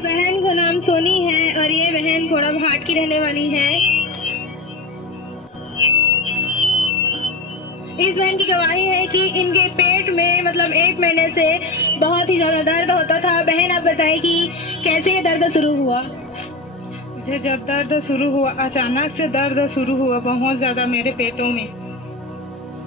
बहन का नाम सोनी है और ये बहन घोड़ाघाट की रहने वाली है। इस बहन की गवाही है कि इनके पेट में मतलब 1 महीने से बहुत ही ज़्यादा दर्द होता था। बहन आप बताएं कि कैसे ये दर्द शुरू हुआ? मुझे जब दर्द शुरू हुआ, अचानक से दर्द शुरू हुआ बहुत ज़्यादा मेरे पेटों में।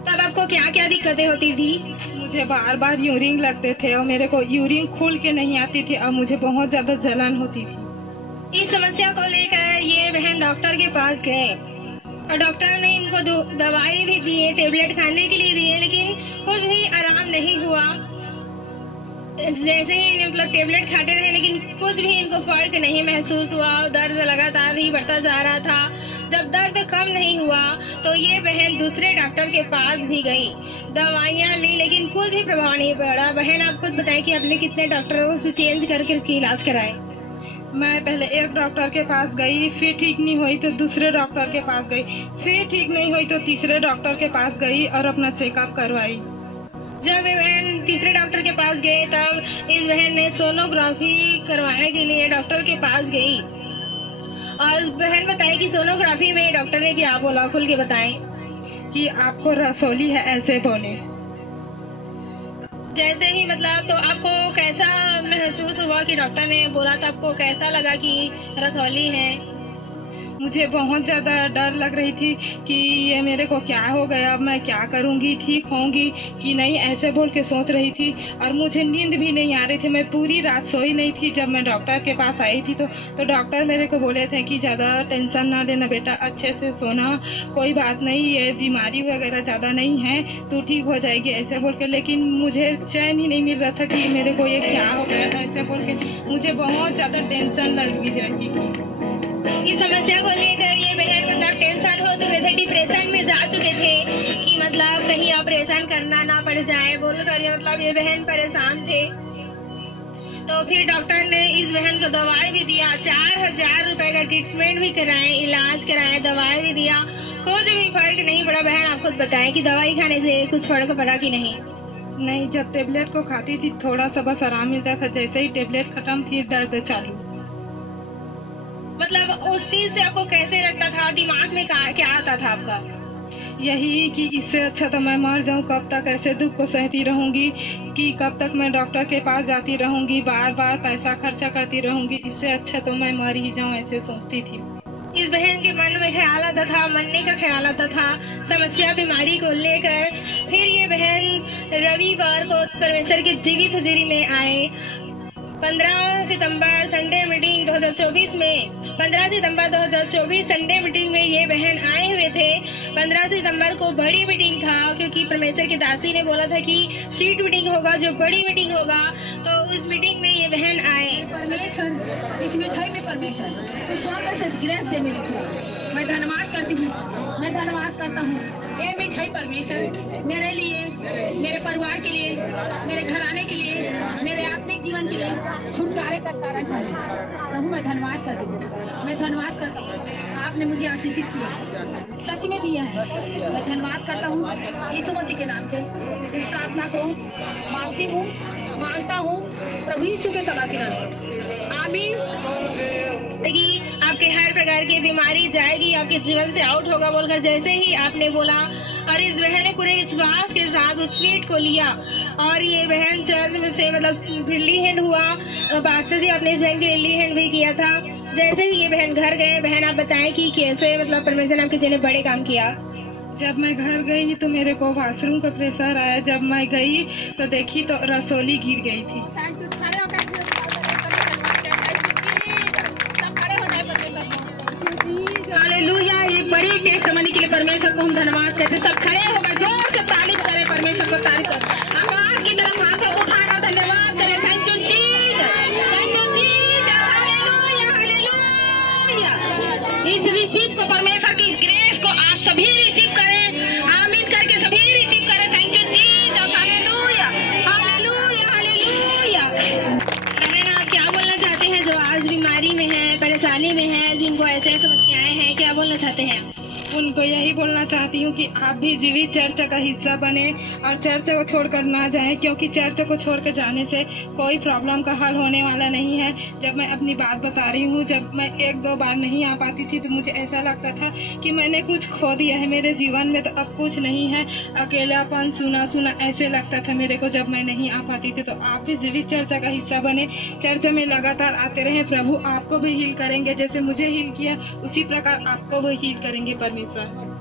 तब आपको क्या क्या दिक्कतें होती थी? मुझे बार बार यूरिन लगते थे और मेरे को यूरिन खुल के नहीं आती थी और मुझे बहुत ज़्यादा जलन होती थी। इस समस्या को लेकर ये बहन डॉक्टर के पास गए और डॉक्टर ने इनको दवाई भी दिए, टेबलेट खाने के लिए दिए, लेकिन कुछ भी आराम नहीं हुआ। जैसे ही मतलब टेबलेट खाते रहे लेकिन कुछ भी इनको फर्क नहीं महसूस हुआ। दर्द लगातार ही बढ़ता जा रहा था। जब दर्द कम नहीं हुआ तो ये बहन दूसरे डॉक्टर के पास भी गई, दवाइयाँ ली, लेकिन कुछ भी प्रभाव नहीं पड़ा। बहन आप खुद बताएं कि आपने कितने डॉक्टरों से चेंज करके इलाज कराए? मैं पहले एक डॉक्टर के पास गई, फिर ठीक नहीं हुई तो दूसरे डॉक्टर के पास गई, फिर ठीक नहीं हुई तो तीसरे डॉक्टर के पास गई और अपना चेकअप करवाई। जब बहन तीसरे डॉक्टर के पास गए तब इस बहन ने सोनोग्राफी करवाने के लिए डॉक्टर के पास गई। और बहन बताए कि सोनोग्राफी में डॉक्टर ने क्या बोला, खुल के बताएं। कि आपको रसोली है, ऐसे बोले। जैसे ही मतलब तो आपको कैसा महसूस हुआ कि डॉक्टर ने बोला था? आपको कैसा लगा कि रसौली है? मुझे बहुत ज़्यादा डर लग रही थी कि ये मेरे को क्या हो गया, अब मैं क्या करूँगी, ठीक होंगी कि नहीं, ऐसे बोल के सोच रही थी। और मुझे नींद भी नहीं आ रही थी, मैं पूरी रात सोई नहीं थी। जब मैं डॉक्टर के पास आई थी तो डॉक्टर मेरे को बोले थे कि ज़्यादा टेंशन ना लेना बेटा, अच्छे से सोना, कोई बात नहीं, ये बीमारी वगैरह ज़्यादा नहीं है, तू ठीक हो जाएगी, ऐसे बोल के। लेकिन मुझे चैन ही नहीं मिल रहा था कि मेरे को ये क्या हो गया, ऐसे बोल के मुझे बहुत ज़्यादा टेंशन लगी रहती थी। इस समस्या को लेकर ये बहन मतलब टेंशन हो चुके थे, डिप्रेशन में जा चुके थे कि मतलब कहीं ऑपरेशन करना ना पड़ जाए बोलकर ये मतलब ये बहन परेशान थे। तो फिर डॉक्टर ने इस बहन को दवाई भी दिया, 4000 रुपए का ट्रीटमेंट भी कराए, इलाज कराए, दवाई भी दिया, कुछ भी फर्क नहीं पड़ा। बहन आप खुद बताएं कि दवाई खाने से कुछ फर्क पड़ा कि नहीं? नहीं, जब टेबलेट को खाती थी थोड़ा सा बस आराम मिलता था, जैसे ही टेबलेट खत्म फिर दर्द चालू। मतलब उस चीज से आपको कैसे लगता था, दिमाग में क्या आता था आपका? यही कि इससे अच्छा तो मैं मर जाऊं, कब तक ऐसे दुख को सहती रहूंगी, कि कब तक मैं डॉक्टर के पास जाती रहूंगी, बार बार पैसा खर्चा करती रहूंगी, इससे अच्छा तो मैं मर ही जाऊं, ऐसे सोचती थी। इस बहन के मन में ख्याल आता था, मरने का ख्याल आता था समस्या बीमारी को लेकर। फिर ये बहन रविवार को परमेश्वर के जीवित हजूरी में आए। 15 सितंबर संडे मीटिंग 2024 में 15 सितंबर 2024 संडे मीटिंग में ये बहन आए हुए थे। 15 सितंबर को बड़ी मीटिंग था क्योंकि परमेश्वर की दासी ने बोला था कि स्ट्रीट मीटिंग होगा, जो बड़ी मीटिंग होगा, तो उस मीटिंग में ये बहन आए। परमेश्वर इस मिठाई में परमेश्वर तो स्वर्ग से ग्रेस दे मेरे को, मैं धन्यवाद करती हूँ, मैं धन्यवाद करता हूँ। ये मिठाई परमेश्वर मेरे लिए, मेरे परिवार के लिए, मेरे घराने के लिए, मेरे आत्मिक जीवन के लिए छुटकारे का कारण है। प्रभु मैं धन्यवाद करती हूँ, मैं धन्यवाद करता हूँ। आपने मुझे आशीषित किया, सच में दिया है। मैं धन्यवाद करता हूँ यीशु मसीह के नाम से इस प्रार्थना को मांगता हूँ प्रभु यीशु के सनातन नाम से, आमीन। आपके हर प्रकार की बीमारी जाएगी, आपके जीवन से आउट होगा बोलकर जैसे ही आपने बोला और इस बहन ने पूरे विश्वास के साथ उस स्वीट को लिया और ये बहन चर्च में से मतलब ली हैंड हुआ। पास्टर जी आपने इस बहन के लिए ली हैंड भी किया था। जैसे ही ये बहन घर गए, बहन आप बताएं कि कैसे मतलब परमेश्वर ने आपके जीवन में बड़े काम किया? जब मैं घर गई तो मेरे को वॉशरूम का प्रेशर आया। जब मैं गई तो देखी तो रसोली गिर गई थी। हालेलुया, ये बड़ी टेस्टमनी के लिए परमेश्वर को हम धन्यवाद करते हैं। सब खड़े होकर जोर से तारीफ करें, परमेश्वर को तारीफ करें, आकाश की तरफ हाथों उठाकर धन्यवाद करें। Thank you Jesus, thank you Jesus, hallelujah, hallelujah. इस रिसीव को, परमेश्वर की इस ग्रेस को आप सभी रिसीव करें, आमीन करके सभी रिसीव करें। Thank you Jesus, hallelujah, hallelujah, hallelujah. बहन आप क्या बोलना चाहते हैं जो आज बीमारी में है, परेशानी में है, जिनको ऐसे समस्याएं हैं, क्या बोलना चाहते हैं? उनको यही बोलना चाहती हूँ कि आप भी जीवित चर्च का हिस्सा बने और चर्च को छोड़कर ना जाएं, क्योंकि चर्च को छोड़कर जाने से कोई प्रॉब्लम का हल होने वाला नहीं है। जब मैं अपनी बात बता रही हूँ, जब मैं 1-2 बार नहीं आ पाती थी तो मुझे ऐसा लगता था कि मैंने कुछ खो दिया है मेरे जीवन में, तो अब कुछ नहीं है, अकेलापन सूना सूना ऐसे लगता था मेरे को जब मैं नहीं आ पाती थी। तो आप भी जीवित चर्च का हिस्सा बने, चर्च में लगातार आते रहें। प्रभु आपको भी हील करेंगे, जैसे मुझे हील किया उसी प्रकार आपको भी हील करेंगे परमेश्वर।